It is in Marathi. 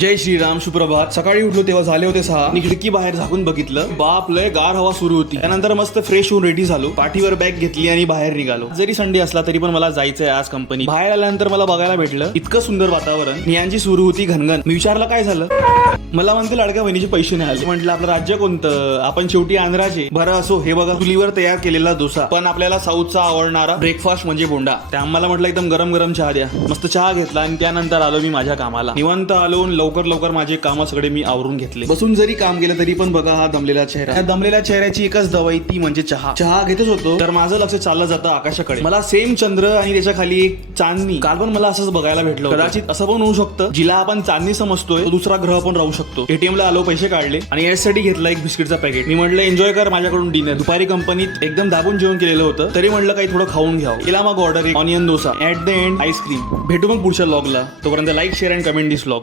जय श्रीराम, सुप्रभात. सकाळी उठलो तेव्हा झाले होते 6. आणि खिडकी बाहेर झाकून बघितलं, बाप लय गार हवा सुरू होती. त्यानंतर मस्त फ्रेश होऊन रेडी झालो, पाठीवर बॅग घेतली आणि बाहेर निघालो. जरी संडे असला तरी पण मला जायचंय आज कंपनी. बाहेर आल्यानंतर मला बघायला भेटलं इतकं सुंदर वातावरण. नियांची सुरू होती घनघन. मी विचारलं काय झालं. मला म्हणते लाडक्या बहिणीचे पैसे नाही आले. म्हटलं आपलं राज्य कोणतं, आपण शेवटी आंध्राचे. बरं असो, हे बघा चुलीवर तयार केलेला डोसा. पण आपल्याला साऊथचा आवडणारा ब्रेकफास्ट म्हणजे बोंडा. त्या आम्हाला म्हटलं एकदम गरम गरम चहा द्या. मस्त चहा घेतला आणि त्यानंतर आलो मी माझ्या कामाला. निवांत आलो, लवकर माझे काम सगळे मी आवरून घेतले. बसून जरी काम केलं तरी पण बघा हा दमलेला चेहरा. या दमलेल्या चेहऱ्याची एकच दवाई, ती म्हणजे चहा. चहा घेतच होतो तर माझं लक्ष चाललं जातं आकाशाकडे. मला सेम चंद्र आणि त्याच्या खाली एक चांदणी. काल पण मला असंच बघायला भेटलं. कदाचित असं पण होऊ शकतं, जिला आपण चांदणी समजतोय तो दुसरा ग्रह पण राहू शकतो. एटीएम ला आलो, पैसे काढले आणि यासाठी घेतला एक बिस्किटचा पॅकेट. मी म्हटलं एन्जॉय कर माझ्याकडून डिनर. दुपारी कंपनीत एकदम दाबून जेवण केलेलं होतं, तरी म्हटलं काही थोडं खाऊन घ्यावं. केला मग ऑर्डर एक onion dosa. At the end ice cream. भेटू मग पुढच्या व्लॉगला. तोपर्यंत like, share and comment this vlog.